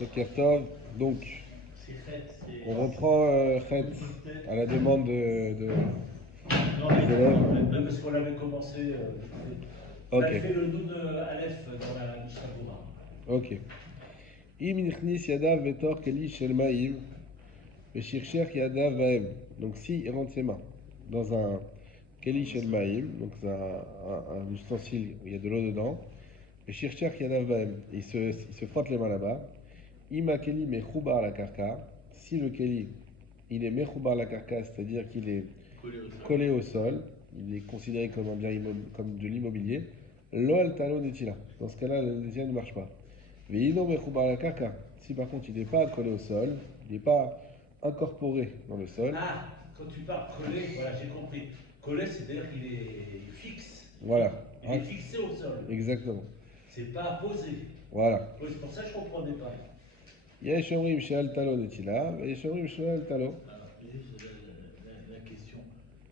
Boker Tov. Donc, C'est fait, on reprend Chet à la demande non, des élèves. mais parce qu'on l'avait commencé. On Ok, avait fait le Noun Aleph dans la Mishnah Berurah. ok. Im nichnis yadav vetor keli shel ma'im, veshircher yadav vahem. Donc, si il rentre ses mains dans un keli shel ma'im, donc c'est un ustensile où il y a de l'eau dedans, veshircher yadav vahem, il se frotte les mains là-bas. Ima keli mechoubar la karka, si le keli il est mechoubar la karka, c'est-à-dire qu'il est collé au sol, il est considéré comme un bien comme de l'immobilier. Lo al talo netila. Dans ce cas-là, le netila ne marche pas. Veino mechoubar la karka. Si par contre il n'est pas collé au sol, il n'est pas incorporé dans le sol, Ah, quand tu parles collé, voilà, j'ai compris. Collé, c'est-à-dire qu'il est fixe. voilà. Il est fixé au sol. Exactement. C'est pas posé. Voilà. Oui, c'est pour ça que je ne comprenais pas. Yesh omrim she'al talo netila, yesh omrim she'al talo. Alors, juste la question,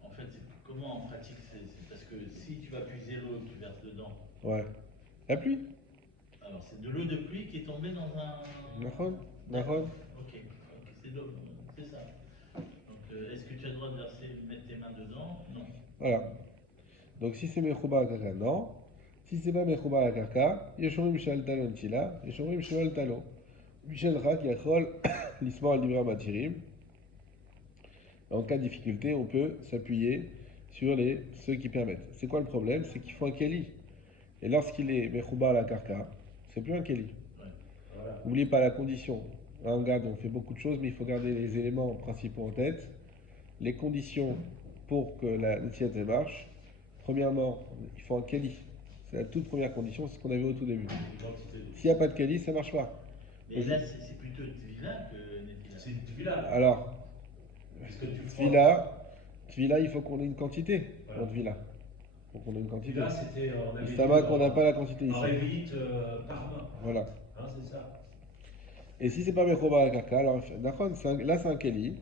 en fait, c'est comment en pratique c'est parce que si tu vas puiser l'eau que tu verses dedans, Ouais. La pluie. alors c'est de l'eau de pluie qui est tombée dans un. Nahon. D'accord, Nahon. ok, c'est ça. Donc, est-ce que tu as le droit de mettre tes mains dedans? Non. Voilà. Donc si c'est Mechouba la Kaka, non. Si c'est pas Mechouba la Kaka, Yeshorim Shal Talon Tila, Yeshorim Shal Talo. Michel Rak Yachol, l'Isma al Libra Matirim. En cas de difficulté, on peut s'appuyer sur ceux qui permettent. C'est quoi le problème? C'est qu'il faut un Keli. Et lorsqu'il est Mechouba la Kaka, c'est plus un Keli. Ouais. Voilà. N'oubliez pas la condition. Là, on garde, on fait beaucoup de choses, mais il faut garder les éléments principaux en tête. Les conditions pour que la Netilat marche. Premièrement, il faut un Keli. C'est la toute première condition, c'est ce qu'on avait au tout début. L'identité de. S'il n'y a pas de Keli, ça ne marche pas. Mais là, c'est plutôt Tvila que Netila. C'est une tvila, là. Alors, Puisque tu frottes. Tvila, il faut qu'on ait une quantité Voilà. en Tvila. Il faut qu'on ait une quantité. Tvila, c'était. On avait Istama dit, qu'on n'a pas la quantité en ici. révite par main. Voilà. Hein, c'est ça. Et si c'est pas Mechoba la Kaka, alors d'accord, là c'est un Keli.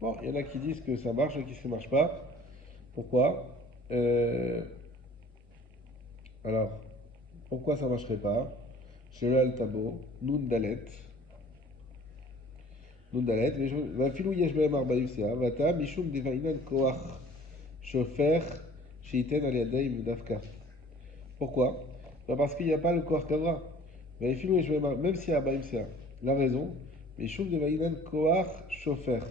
Bon, il y en a qui disent que ça marche et qui ne marche pas. Pourquoi Alors, pourquoi ça ne marcherait pas? Chez al tabo, nun dalet. Nun dalet, ואפילו יש בהם 40 סאה, ועתה משום דבעינן כוח שופך שייתן על ידיים דווקא. Pourquoi? Ben parce qu'il n'y a pas le corps Kavra. Même s'il y a 40 סאה. La raison, משום דבעינן כוח שופך.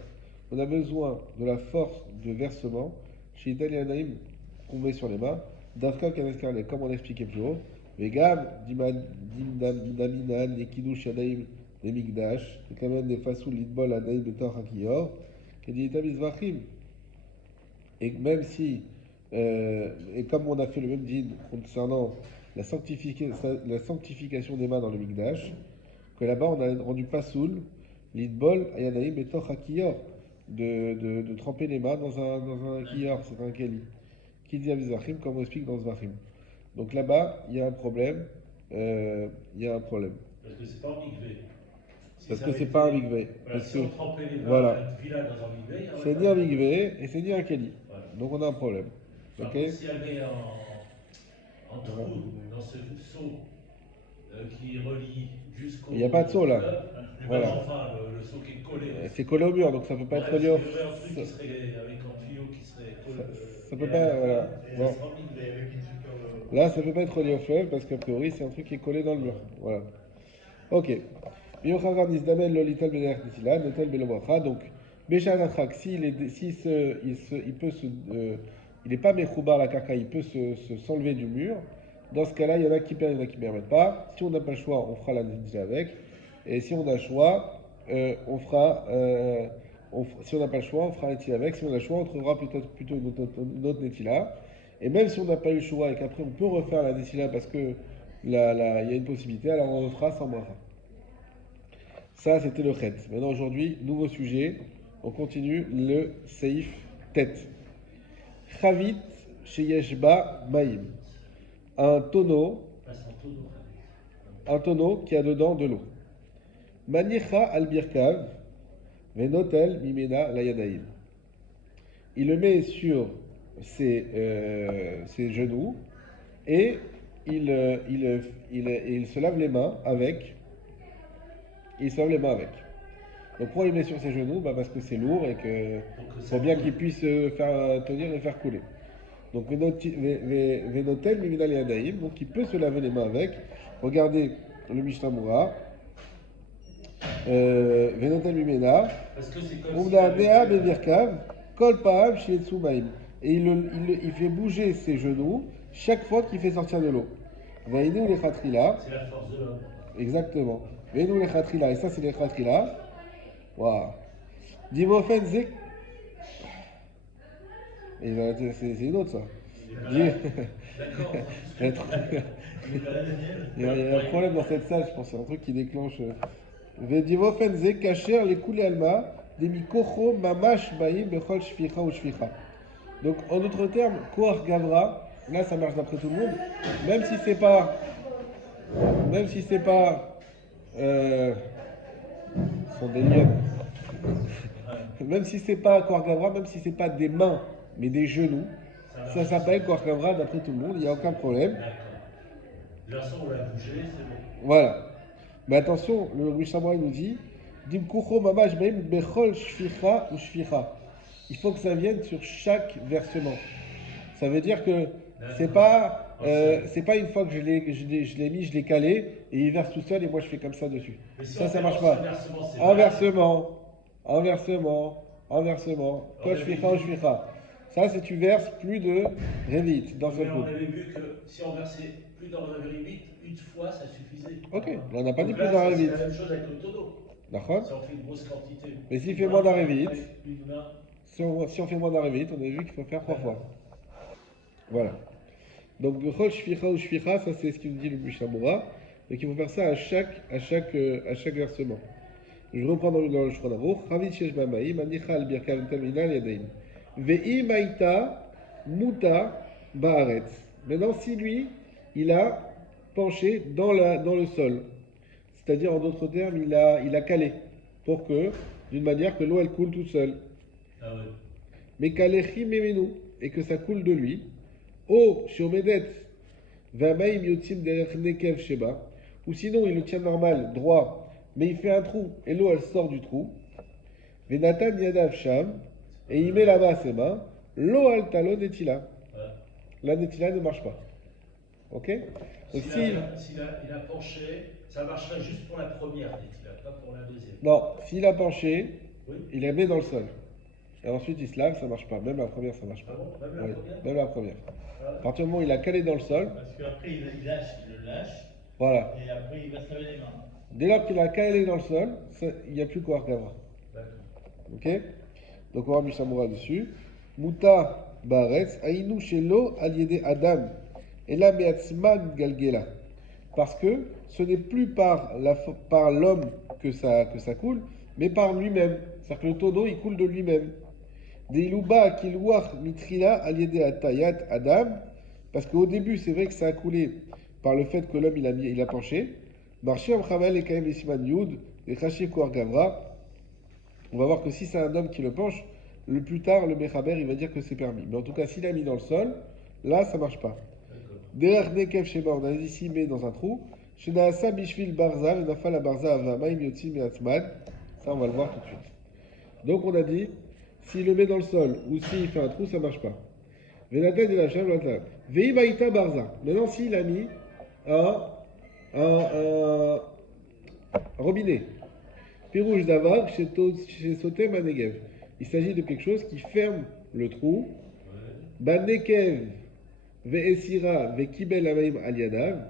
On a besoin de la force de versement chez Italianaïm qu'on met sur les mains, d'Afka Kaneskarle, comme on expliquait plus haut, Vegam, Daminan, Yekidush Yadaim, les Migdash, et quand même des Fasoul, Lidbol, Adaim, Betor Hakiyor, qui dit Itamis Vachim. Et même si, et comme on a fait le même din concernant la sanctification des mains dans le Migdash, que là-bas on a rendu Fasoul, Lidbol, Ayanaim, Betor Hakiyor de tremper les mains dans un kiyor, c'est un keli. Qui dit Avizachim, comme on explique dans Zvachim. Donc là-bas, il y a un problème. Il y a un problème. Parce que c'est pas un migvé. Si Parce ça que avait c'est été- pas un migvé. Voilà, Parce si que, on trempait les mains voilà. à la tvila dans un migvé, il y aurait C'est pas ni un de- migvé et c'est ni un keli. Voilà. Donc on a un problème. Par Ok? contre, s'il y avait un trou dans ce seau qui relie jusqu'au. Il n'y a pas de seau là. Voilà. Voilà. Enfin, le seau qui est collé. C'est collé au mur, donc ça peut pas Ouais, être parce relié au. qu'il y aurait un truc qui serait avec un tuyau qui serait collé. Ça peut pas. Voilà. Et Bon. ça sera migvé avec une super. Là, ça peut pas être relié au fleuve parce qu'a priori, c'est un truc qui est collé dans le mur. Voilà. Ok. Donc, il n'est pas mechoubar la carca, il peut s'enlever du mur. Dans ce cas-là, il y en a qui permettent, il y en a qui ne permettent pas. Si on n'a pas le choix, on fera la netila avec. Et si on a le choix, on fera. Si on n'a pas le choix, on fera la netila avec. Si on a le choix, on trouvera plutôt une autre netila. Et même si on n'a pas eu le choix et qu'après on peut refaire la netila parce que il y a une possibilité, alors on le fera sans bracha. Ça, c'était le chet. Maintenant, aujourd'hui, nouveau sujet. On continue le seif tête. Chavit sheyeshba maïm. Un tonneau, qui a dedans de l'eau. Manicha al birkav, venotel mimena layadaim. Il le met sur ses genoux et il se lave les mains avec et il se lave les mains avec. Donc pourquoi il met sur ses genoux? Bah parce que c'est lourd et que Pour que ça faut bien coule. qu'il puisse faire tenir et faire couler. Donc Venotel Miminal Yadaim, donc il peut se laver les mains avec. Regardez le Mishnah Moura. Venotel Mimena, Parce que c'est comme s'il Umna avait Nea fait, Bevirkav, Kol Paam Shietsu Maim. Et il fait bouger ses genoux chaque fois qu'il fait sortir de l'eau. Vainu les Khatrila, c'est la force de l'homme. exactement. Vainu les Khatrila, et ça c'est les Khatrila. Waouh. Divofen Zik. C'est une autre ça. Il est Dis- malade. D'accord. Il y a un truc- Il est malade, Daniel. il y a un problème dans cette salle, je pense. C'est un truc qui déclenche. Vedivofen Zik Kacher les Kouli Alma, Demi Kocho Mamash Baim Bechol Shficha ou Shficha. Donc en d'autres termes, Koach Gavra, là ça marche d'après tout le monde, même si c'est pas. Même si c'est pas. Ce sont des lions. Même si c'est pas Koach Gavra, même si c'est pas des mains, mais des genoux, ça s'appelle Koach Gavra d'après tout le monde, il n'y a aucun problème. D'accord. De toute façon, on l'a bougé, c'est bon. Voilà. Mais attention, le Mishnah nous dit Dimkucho mamash beim bechol shficha ou shficha. Il faut que ça vienne sur chaque versement. Ça veut dire que c'est pas une fois que je l'ai mis, je l'ai calé et il verse tout seul et moi je fais comme ça dessus. Mais si Ça, on ça fait marche dans pas. ce versement, c'est Inversement. Kol shficha ou shficha. Ça, c'est tu verses plus de révite d'un seul mais coup. on avait vu que si on versait plus dans le 8, une fois, ça suffisait. Ok, on n'a pas dit Donc plus là, d'un c'est révite. la même chose avec le tonneau. D'accord? Si on fait une grosse quantité. Mais s'il fait moins d'un Avec révite, une main, si on fait moins d'un révite, on a vu qu'il faut faire 3 fois. Voilà. Donc, Bechol Shficha ou Shficha, ça c'est ce qu'il nous dit le Mishnah Moura. Donc, il faut faire ça à chaque versement. Je reprends dans le Shulchan Aruch. Chavit shesh b'mayim, anicha al birka v'tamina al yadayim. Ve'im aita muta ba'aretz. Maintenant, si lui, il a penché dans le sol, c'est-à-dire en d'autres termes, il a calé pour que, d'une manière que l'eau elle coule toute seule. ah ouais. Mais kalechi memenu, et que ça coule de lui. O shomedet v'amaim yotzim derech nekev sheba, ou sinon il le tient normal, droit, mais il fait un trou et l'eau elle sort du trou. Venatan yadav sham, et il met là-bas ses mains. L'eau al talo netila. Voilà. La netila ne marche pas. Ok? Donc S'il a penché, ça marcherait juste pour la première détila, pas pour la deuxième. non, s'il a penché, Oui. il la met dans le sol. Et ensuite il se lave, ça marche pas. Même la première, ça marche Ah pas. bon, même la Oui, première même la première. Ah ouais. À partir du moment où il a calé dans le sol, Parce qu'après, il le lâche, voilà. et après, il va se laver les mains. Dès lors qu'il a calé dans le sol, il n'y a plus quoi regarder. D'accord. Ok? Donc on va Mishnah Moura dessus. Muta baretz, aïnou shelo aliédé Adam. Et là, meatzman galgela. Parce que ce n'est plus par l'homme que ça coule, mais par lui-même. C'est-à-dire que le tonneau, il coule de lui-même. Deiluba kilouach mitrila aliédé atayat Adam. Parce qu'au début, c'est vrai que ça a coulé par le fait que l'homme, il a penché. Marché Amchavel et Kaem Isiman Yud, et Chaché Kouar Gavra. On va voir que si c'est un homme qui le penche, le plus tard, le Mechaber, il va dire que c'est permis. Mais en tout cas, s'il a mis dans le sol, là, ça marche pas. D'accord. Derrière Nekev Sheba, on a ici mis dans un trou. Shenaasa Bishvil Barza, Venafa la Barza Avamaim Yotzim et Atzman. Ça, on va le voir tout de suite. Donc, on a dit, s'il le met dans le sol ou s'il fait un trou, ça marche pas. Venatan et la Shem, Veimaïta Barza. Maintenant, s'il a mis un robinet. Pirouge d'Avag chez Sotem Anegev. Il s'agit de quelque chose qui ferme le trou. Banekev ve'esira ve'kibel amaim aliadav.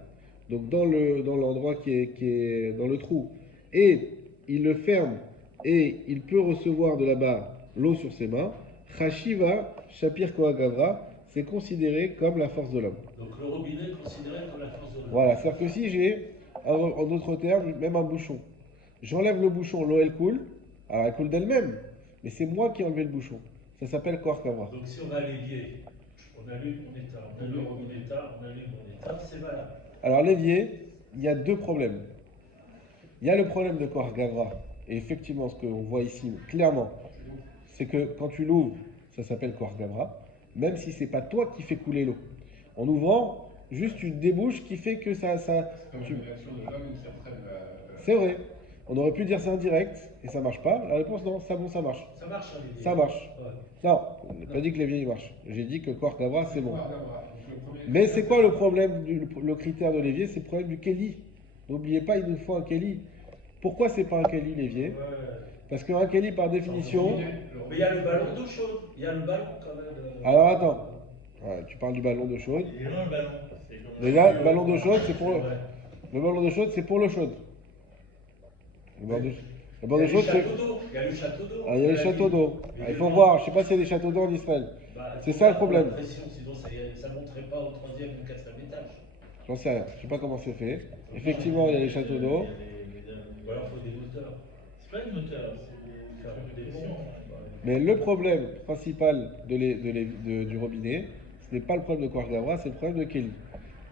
Donc dans l'endroit qui est dans le trou. Et il le ferme et il peut recevoir de là-bas l'eau sur ses mains. Chashiva Shapir Koagavra, c'est considéré comme la force de l'homme. Donc le robinet est considéré comme la force de l'homme. Voilà, c'est-à-dire que si j'ai, en d'autres termes, même un bouchon, j'enlève le bouchon, l'eau elle coule, alors elle coule d'elle-même, mais c'est moi qui ai enlevé le bouchon. Ça s'appelle Koach Gavra. Donc si on a l'évier, on allume mon état, on allume mon état, on allume mon état, c'est valable. Alors l'évier, il y a deux problèmes. Il y a le problème de Koach Gavra, et effectivement ce qu'on voit ici clairement, c'est que quand tu l'ouvres, ça s'appelle Koach Gavra, même si c'est pas toi qui fais couler l'eau. En ouvrant, juste une débouche qui fait que ça Comme tu- une action de l'homme, une certaine. C'est vrai. On aurait pu dire c'est indirect et ça marche pas. La réponse non, ça bon, ça marche. Ça marche, hein, l'évier. Ça marche. Ouais. Non, je n'ai pas dit que l'évier il marche. J'ai dit que Kor Gavra c'est bon. Kor Gavra. Donc, le premier Mais c'est critère, quoi le problème, le critère de l'évier? C'est le problème du Kelly. N'oubliez pas, il nous faut un Kelly. Pourquoi c'est pas un Kelly l'évier? Ouais. Parce qu'un Kelly par définition. Mais il y a le ballon d'eau chaude. Il y a le ballon quand même. Alors attends. Ouais, tu parles du ballon d'eau chaude. Il est loin le ballon. C'est comme- Mais là, le ballon d'eau chaude, c'est pour Ouais. le ballon d'eau chaude, c'est pour l'eau chaude. Le ballon d'eau Il y d'eau a les chaude, c'est. châteaux d'eau. Il y a le château d'eau. Ah, il y a les châteaux d'eau. Ah, il faut voir. Je sais pas s'il y a des châteaux d'eau en Israël. Bah, C'est faut ça le faire problème. la pression, sinon ça ne monterait pas au 3e ou 4e étage. J'en sais rien. Je sais pas comment c'est fait. Effectivement, il y a les châteaux d'eau. Ou alors il faut des moteurs. C'est pas une moteur, c'est des trucs de pression. Mais le problème principal du robinet, ce n'est pas le problème de Kor Gavra, c'est le problème de Kelly.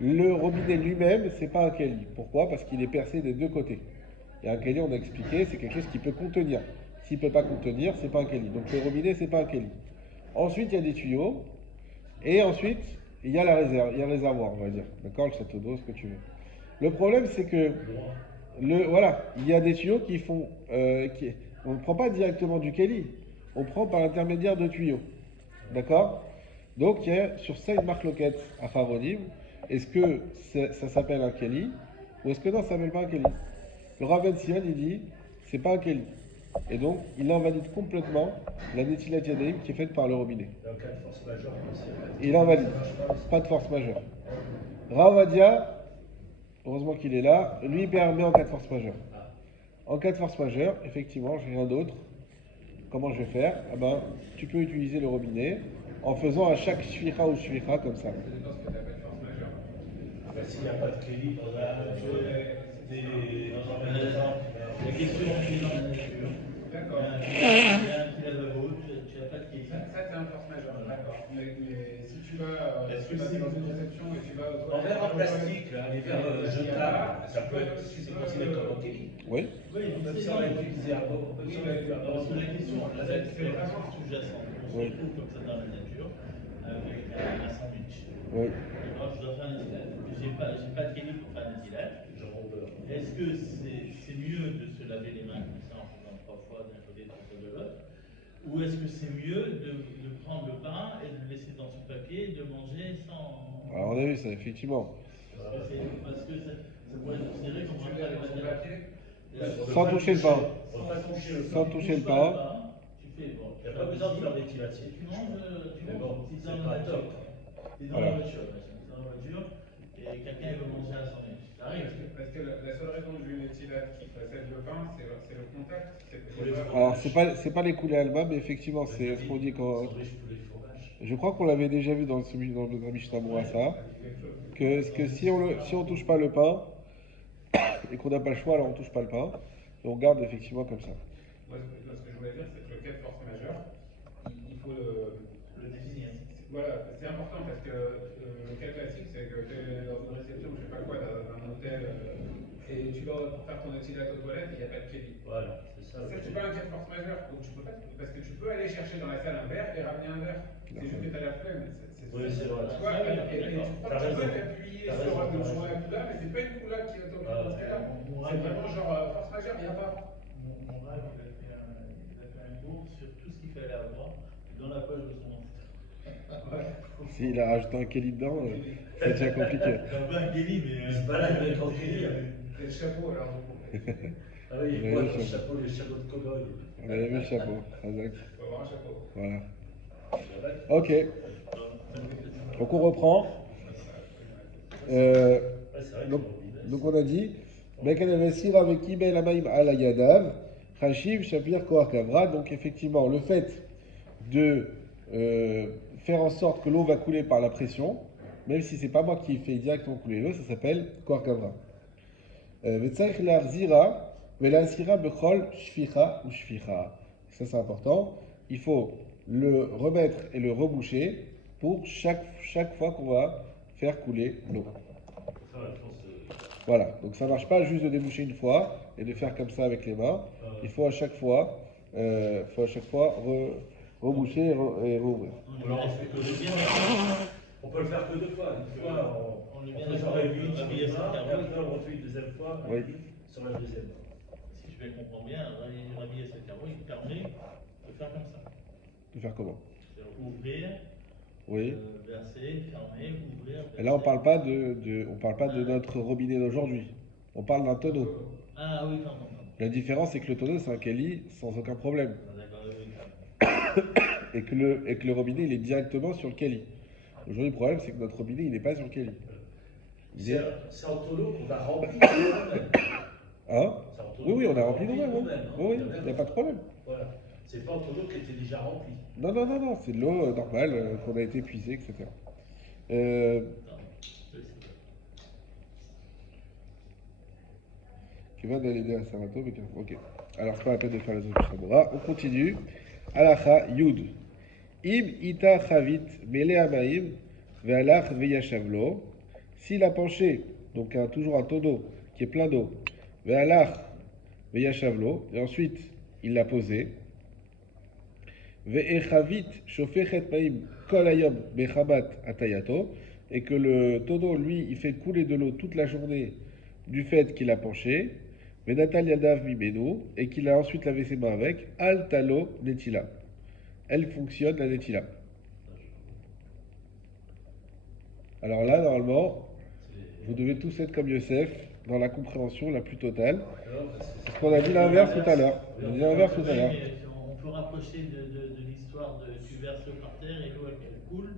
Le robinet lui-même, c'est pas un Kelly. Pourquoi? Parce qu'il est percé des deux côtés. Et un Kelly, on a expliqué, c'est quelque chose qui peut contenir. S'il ne peut pas contenir, c'est pas un Kelly. Donc le robinet, c'est pas un Kelly. Ensuite, il y a des tuyaux. Et ensuite, il y a la réserve, il y a le réservoir, on va dire. D'accord? Le château d'eau, ce que tu veux. Le problème, c'est que voilà, il y a des tuyaux qui font. On ne prend pas directement du Kelly. On prend par l'intermédiaire de tuyaux. D'accord? Donc, il y a sur ça une marque loquette à Favonim. Est-ce que ça s'appelle un Kelly ou est-ce que non, ça s'appelle pas un Kelly? Le Rav Ben Sion, il dit, c'est pas un Kelly. Et donc, il invalide complètement la Netilat Yadayim qui est faite par le robinet. En cas de force majeure, Il invalide. Pas de force majeure. Ravadia, heureusement qu'il est là, lui permet en cas de force majeure. En cas de force majeure, effectivement, j'ai rien d'autre. Comment je vais faire? Ah ben, tu peux utiliser le robinet en faisant à chaque shvicha ou shvicha comme ça. ça dépend ce que tu appelles force majeure. Bah, s'il n'y a pas de Kelly, par exemple, La question suivante. D'accord. Il y a un petit lavabo, tu n'as pas de qui. Ça, c'est un force majeure, d'accord. Mais si tu vas, Est-ce que tu vas c'est- dans une réception et tu vas aux en toilettes, verre en plastique, là, les verres jetables, ça peut être, c'est considéré comme un Kelly. Oui? Oui, Même si c'est on ça. l'a utilisé à bord, même si on l'a utilisé à bord. Parce que la question, là, c'est vraiment sous-jacente. On se Oui. retrouve comme ça dans la nature avec un sandwich. Oui. Alors, je dois faire un étilage. J'ai pas de Kelly pour faire un étilage. Est-ce que c'est mieux de se laver les mains comme ça en faisant 3 fois d'un côté, 3 fois de l'autre? Ou est-ce que c'est mieux de prendre le pain et de le laisser dans son papier et de manger sans. Alors on a vu ça, effectivement. Parce que ça pourrait être considéré comme tu un l'as dans ton plat. papier. Sans toucher le pain. Sans Tu toucher le touches pas pain. Tu fais bon. Il n'y a pas besoin de faire des tilatiers. Tu manges, Mais bon, si c'est dans pas la top. voiture. T'es dans Voilà. la voiture, dans la voiture, et quelqu'un veut manger un sandwich. Ça arrive. Parce que la seule raison que j'ai une étilade qui précède le pain, c'est le contact. Alors c'est pas les coulées Alma, mais effectivement c'est ce qu'on dit quand. Je crois qu'on l'avait déjà vu dans le Mishnah Mourassa, que si on touche pas le pain et qu'on n'a pas le choix, alors on touche pas le pain et on garde effectivement comme ça. Moi, ce que je voulais dire, c'est que le cas de force majeure, il faut Le définir. Voilà, c'est important parce que le cas classique, c'est que tu es dans une réception, je sais pas quoi, dans un hôtel, et tu vas pour faire ton étilate aux toilettes et il n'y a pas de Kelly. Voilà, c'est ça. Ça, c'est pas un cas de force majeure. Donc, tu peux pas, parce que tu peux aller chercher dans la salle un verre et ramener un verre. C'est juste que tu as la flemme. Oui, c'est vrai. Tu vois, et tu T'as raison. peux appuyer T'as sur raison, le t'as joint raison. à coula, mais c'est pas une coula qui est autorisée dans ce cas-là. C'est vraiment genre force majeure, il n'y a pas. Mon rêve, il a fait un cours sur tout ce qu'il fallait avoir dans la poche de son manteau. S'il a rajouté un Kelly dedans, c'est déjà compliqué. Pas un Kelly, mais. Il se balade avec un Kelly. C'est le chapeau alors. Ah oui, il voit le chapeau, les chapeaux de cow-boy. On avait vu le chapeau, Razak. Il faut avoir un chapeau. Voilà. Ok. Donc on reprend. Donc on a dit, donc effectivement le fait de faire en sorte que l'eau va couler par la pression, même si c'est pas moi qui fais directement couler l'eau, ça s'appelle Kor Gavra. Ça c'est important. Il faut le remettre et le reboucher pour chaque fois qu'on va faire couler l'eau. Voilà, donc ça ne marche pas juste de déboucher une fois et de faire comme ça avec les mains. Il faut à chaque fois, reboucher et rouvrir. On peut le faire que 2 fois. Une fois, on fait une réunion, et après on refait une deuxième fois, Oui. sur la deuxième. Si je je les comprends bien, Rabbi Yosef Karo, il permet de faire comme ça. De faire comment? C'est-à-dire ouvrir, Oui. verser, fermer, ouvrir, verser. Et là, on parle pas on parle pas de notre robinet d'aujourd'hui. On parle d'un tonneau. Ah oui, pardon. La différence, c'est que le tonneau, c'est un keli sans aucun problème. Ah, d'accord, oui, Et que le robinet, il est directement sur le keli. Aujourd'hui, le problème, c'est que notre robinet, il n'est pas sur le keli. C'est un tonneau qu'on a rempli nous-mêmes. Hein? C'est un tonneau Oui, oui, on qu'on a rempli nous-mêmes. nous-mêmes, Hein. hein. Oui, il n'y a pas de problème. Voilà. C'est pas un tonneau qui était déjà rempli. Non, non, non, non, c'est de l'eau normale qu'on a été puisée, etc. Euh, qui va d'aider à Samato, mais ok. Alors, c'est pas la peine de faire les autres Shamora. On continue. Alacha Yud. Im ita chavit mele amaim ve'alach ve'yashavlo. S'il a penché, donc toujours un tonneau qui est plein d'eau, ve'alach ve'yashavlo, et ensuite il l'a posé. Ve'echavit shofechet maim kol hayom bechamat atayato, et que le tonneau, lui, il fait couler de l'eau toute la journée du fait qu'il a penché. Ve'natal yadav mimenu, et qu'il a ensuite lavé ses mains avec. Al talo netila. Elle fonctionne, la netila. Alors là, normalement, vous devez tous être comme Yosef, dans la compréhension la plus totale. Parce qu'on a dit l'inverse tout à l'heure. On a dit l'inverse tout à l'heure. On peut rapprocher de l'histoire de tu verses par terre et l'eau elle coule.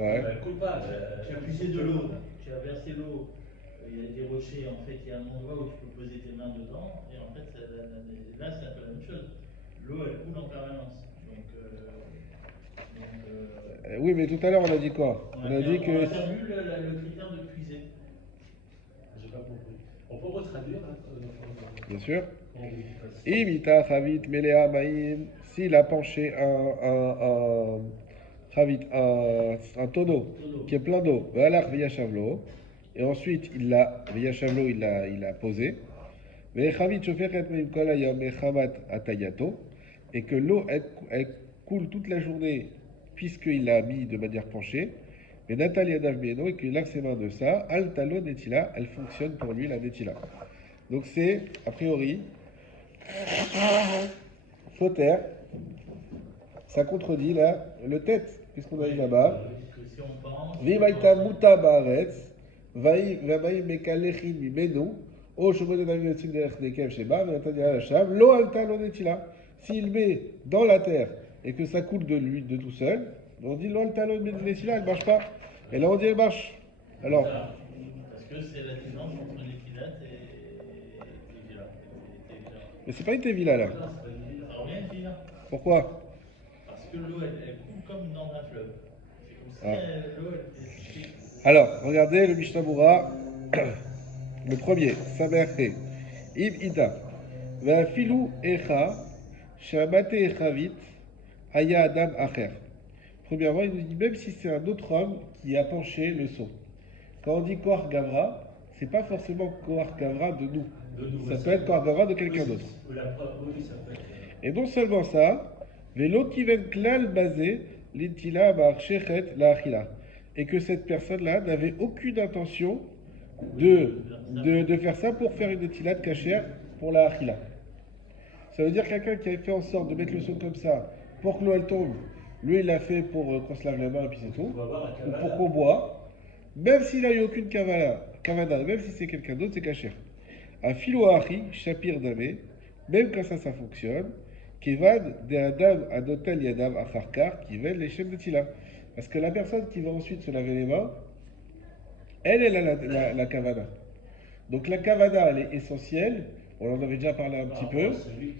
Ouais. Elle coule pas. Tu as puisé de l'eau, tu as versé l'eau, il y a des rochers, en fait, il y a un endroit où tu peux poser tes mains dedans, et en fait, là, c'est un peu la même chose. L'eau, elle coule en permanence. Oui, mais tout à l'heure, on a dit quoi? On a dit On que... a perdu le critère de puiser. J'ai pas compris. On peut retraduire là Bien sûr. comment vous dites ça? Imita chavit melea maim. S'il a penché un tonneau qui est plein d'eau, ve'alach ve'yashavlo, et ensuite ve'yashavlo, il l'a posé. Ve'chavit shofechet maim kol hayom bechamat atayato, et que l'eau elle coule toute la journée puisqu'il l'a mis de manière penchée. Mais Natalia Davmeno, et qu'il lave ses mains de ça, al talo netila, elle fonctionne pour lui la netila. Donc c'est a priori faux terre. Ça contredit là le tête. Qu'est-ce qu'on a dit là-bas? Si on pense. Vimaita muta baaretz, vamaï mekalechin mimenu, o shomod adam yotzim derech nekev sheba, venatania hashav, lo alta lo netila. S'il met dans la terre et que ça coule de lui de tout seul, on dit lo alta lo netila, elle marche pas. Et là on dit elle marche. Alors. Parce que c'est la différence entre l'équilate et Tevila. Mais c'est pas une tevila là. Ça revient à Tevila. Pourquoi? Parce que l'eau, elle coule comme dans un fleuve. C'est comme si l'eau, elle était. Alors, regardez le Mishnah Moura, le premier, Samerhe, Im Ida, Ve'afilu Echa, Shamate Echavit, Aya Adam Acher. Premièrement, il nous dit même si c'est un autre homme qui a penché le seau. Quand on dit Koach Gavra, c'est pas forcément Koach Gavra de nous. Ça peut être Koach Gavra de quelqu'un d'autre. Et non seulement ça, Velo Kiven Klal Bazé, Lintila Bar Shechet La Achila. Et que cette personne-là n'avait aucune intention de faire ça pour faire une étilade cachère pour la achila. Ça veut dire quelqu'un qui avait fait en sorte de mettre le seau comme ça pour que l'eau elle tombe, lui il l'a fait pour qu'on se lave les mains et puis c'est tout, ou pour qu'on boit, même s'il n'a eu aucune kavana, même si c'est quelqu'un d'autre, c'est cachère. A filo achi, shapir damé, même quand ça fonctionne, kevad de adam adotel yadav acharkar, qui vène les chefs de tila. Parce que la personne qui va ensuite se laver les mains, elle a la kavana. Donc la kavana, elle est essentielle. On en avait déjà parlé un petit peu.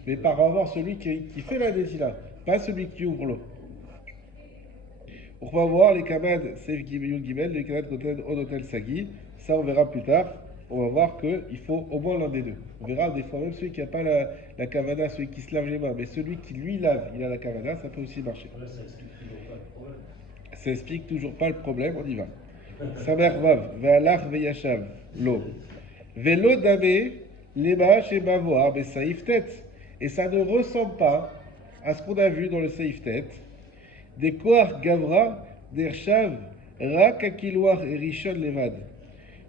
Mais par rapport à celui qui fait la netila, pas celui qui ouvre l'eau. On va voir les kamad, Seif Gimel Gimel, les kamad Koten Odotel Sagi. Ça, on verra plus tard. On va voir qu'il faut au moins l'un des deux. On verra des fois, même celui qui n'a pas la kavana, celui qui se lave les mains, mais celui qui lui lave, il a la kavana, ça peut aussi marcher. Ça explique toujours pas le problème, on y va. Samer Vav, Ve'alach Ve'yashav, Lo. Ve'lo Dame, Lema Shebavoar, Be'saïf Tet. Et ça ne ressemble pas à ce qu'on a vu dans le Saïf Tet. Des Koach Gavra, d'Ershav, Rak Akiloar et Rishon Levad.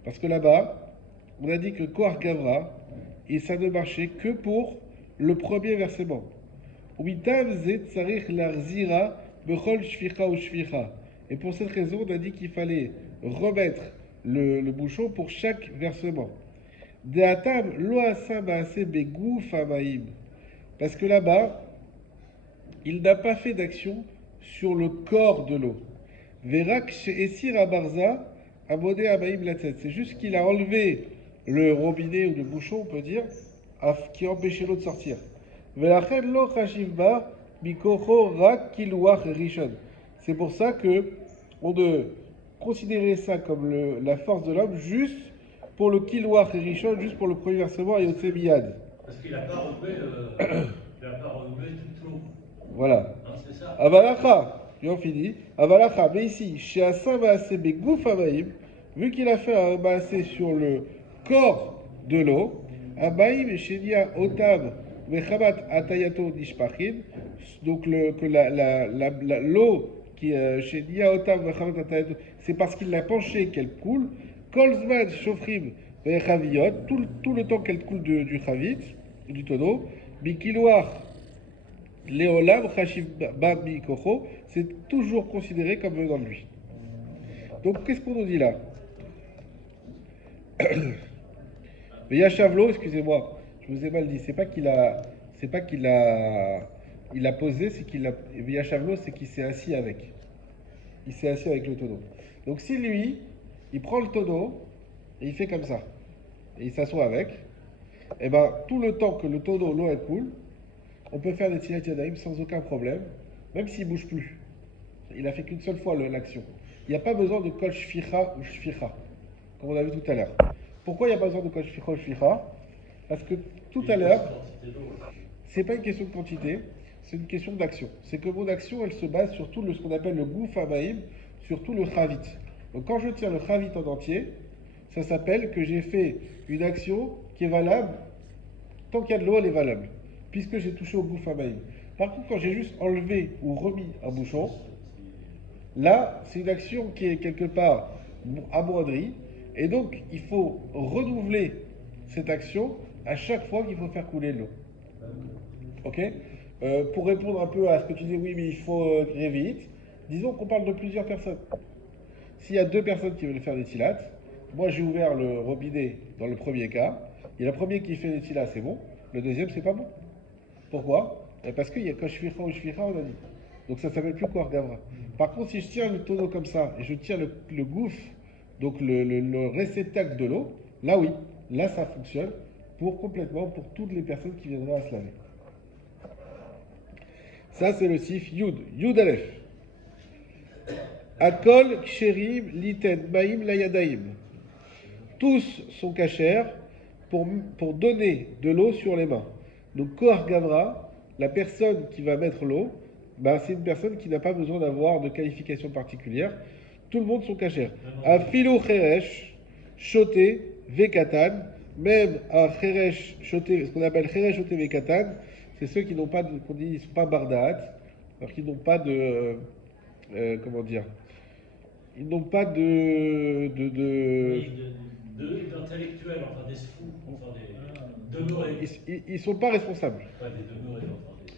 Parce que là-bas, on a dit que Koach Gavra, et ça ne marchait que pour le premier versement. Umitam zet tsarich larzira bechol shvicha ou shvicha. Et pour cette raison, on a dit qu'il fallait remettre le bouchon pour chaque versement. Deatam lo asa maase begouf amaim. Parce que là-bas, il n'a pas fait d'action sur le corps de l'eau. Verak she'esir abarza amode amaim latzet. C'est juste qu'il a enlevé le robinet ou le bouchon, on peut dire, qui empêchait l'eau de sortir. Velachen lo chashivba mikocho rak kiluach rishon. C'est pour ça que on ne considérait ça comme la force de l'homme juste pour le kiluach rishon, juste pour le premier versement et au tsebiyad. Parce qu'il n'a pas relevé, il a pas relevé toute l'eau. Voilà. Hein, c'est ça. Avalacha, et on finit. Avalacha, mais ici, chez Asa Maasé Begouf Amaïm, vu qu'il a fait un Maasé sur le corps de l'eau, Amaïm Shenia Otam Mechamat Atayato Nishpachin, donc l'eau qui Shenia Otam Mechamat Atayato, c'est parce qu'il l'a penché qu'elle coule. Kolzman Shofrim Vechaviot, tout le temps qu'elle coule du Chavit, du tonneau, Bikiloach. Léolam Chashiv Babi Kocho, c'est toujours considéré comme venant de lui. Donc qu'est-ce qu'on nous dit là? Mais Yachavlo, excusez-moi, je vous ai mal dit, c'est pas qu'il a posé, c'est qu'il a. Yachavlo, c'est qu'il s'est assis avec. Il s'est assis avec le tonneau. Donc si lui, il prend le tonneau et il fait comme ça, et il s'assoit avec, et ben tout le temps que le tonneau, l'eau elle coule, on peut faire des Tilat Yadayim sans aucun problème, même s'il ne bouge plus. Il a fait qu'une seule fois l'action. Il n'y a pas besoin de Kol Shficha ou Shficha, comme on a vu tout à l'heure. Pourquoi il n'y a pas besoin de Kol Shficha ou Shficha? Parce que tout à l'heure, c'est pas une question de quantité, c'est une question d'action. C'est que mon action, elle se base sur tout ce qu'on appelle le Gouf Amaïm, sur tout le Chavit. Donc quand je tiens le Chavit en entier, ça s'appelle que j'ai fait une action qui est valable, tant qu'il y a de l'eau, elle est valable, puisque j'ai touché au Gouf Amaïm. Par contre, quand j'ai juste enlevé ou remis un bouchon, là, c'est une action qui est quelque part amoindrie, et donc il faut renouveler cette action à chaque fois qu'il faut faire couler l'eau. Ok? Pour répondre un peu à ce que tu dis, oui, mais il faut créer vite, disons qu'on parle de plusieurs personnes. S'il y a deux personnes qui veulent faire des tilats, moi j'ai ouvert le robinet dans le premier cas, et le premier qui fait des tilats, c'est bon, le deuxième, c'est pas bon. Pourquoi? Parce qu'il y a quand je ou shficha, on a dit. Donc ça s'appelle plus Koar Gavra. Par contre, si je tiens le tonneau comme ça et je tiens le gouffre, donc le réceptacle de l'eau, là oui, là ça fonctionne complètement pour toutes les personnes qui viendraient à se laver. Ça c'est le sif Yud. Yud Aleph. Akol Ksherim Liten Maim Layadaim. Tous sont cachers pour donner de l'eau sur les mains. Donc Koar Gavra, la personne qui va mettre l'eau, ben, c'est une personne qui n'a pas besoin d'avoir de qualification particulière. Tout le monde sont cachers. À Philo Cheresh, Choté, Vekatan, même à Cheresh, Choté, ce qu'on appelle Cheresh, Choté, Vekatan, c'est ceux qui n'ont pas qu'on dit, ils ne sont pas bardaat, alors qu'ils n'ont pas de. Comment dire? Ils n'ont pas d'intellectuels, enfin des fous, enfin des demeurés. Ils ne sont pas responsables. Pas des demeurés, enfin des.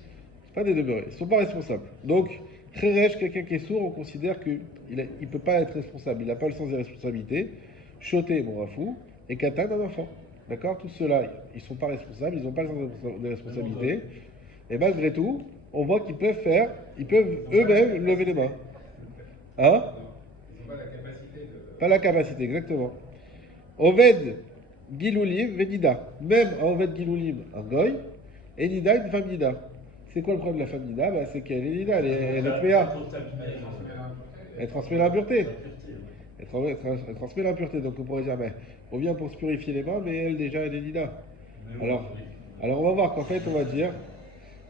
Pas des demeurés, ils ne sont pas responsables. Donc, Cheresh, quelqu'un qui est sourd, on considère qu'il ne peut pas être responsable, il n'a pas le sens des responsabilités. Choté, mon rafou, et Katan, un enfant. D'accord? Tous ceux-là, ils ne sont pas responsables, ils n'ont pas le sens des responsabilités. Et malgré tout, on voit qu'ils peuvent eux-mêmes lever les mains. Hein? Ils n'ont pas la capacité de. Pas la capacité, exactement. Oved, Giloulim, Venida. Même un Oved Giloulim, un goy, et Nida, une femme Nida. C'est quoi le problème de la femme Nida? Bah, c'est qu'elle est Nida, elle est Tméa. Elle transmet l'impureté. Elle transmet l'impureté. Donc on pourrait dire, mais on vient pour se purifier les mains, mais elle déjà, elle est Nida. Alors on va voir qu'en fait, on va dire,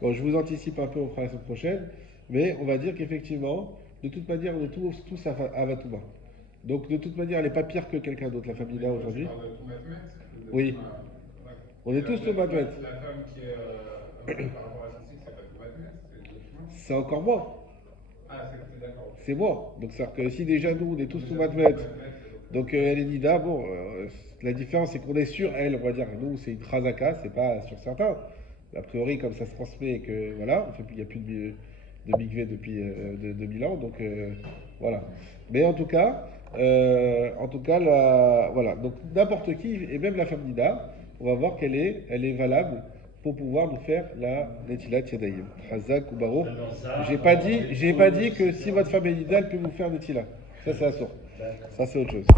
bon, je vous anticipe un peu, on fera la semaine prochaine, mais on va dire qu'effectivement, de toute manière, on est tous à Vatouba. Donc de toute manière, elle n'est pas pire que quelqu'un d'autre, la femme Nida aujourd'hui. Oui. On est tous Toumatmet. La femme qui est par rapport à son cycle, c'est pas Toumatmet, c'est. C'est encore moins. Ah, c'est d'accord. C'est moi. Donc c'est-à-dire que si déjà nous, on est tous Toumatmet, Donc elle est Nida, bon, la différence c'est qu'on est sûr, elle, on va dire, nous c'est une Khazaka, c'est pas sur certains. A priori, comme ça se transmet et que voilà, il n'y a plus de mikvé depuis 2000 ans, donc voilà. Mais en tout cas, voilà. Donc n'importe qui, et même la femme Nida, on va voir elle est valable pour pouvoir nous faire la Netilat Yadayim. Khazak ou Baruch. J'ai pas dit que si votre femme est Nida, elle peut vous faire Netila. Ça c'est un sourd. Ça c'est autre chose.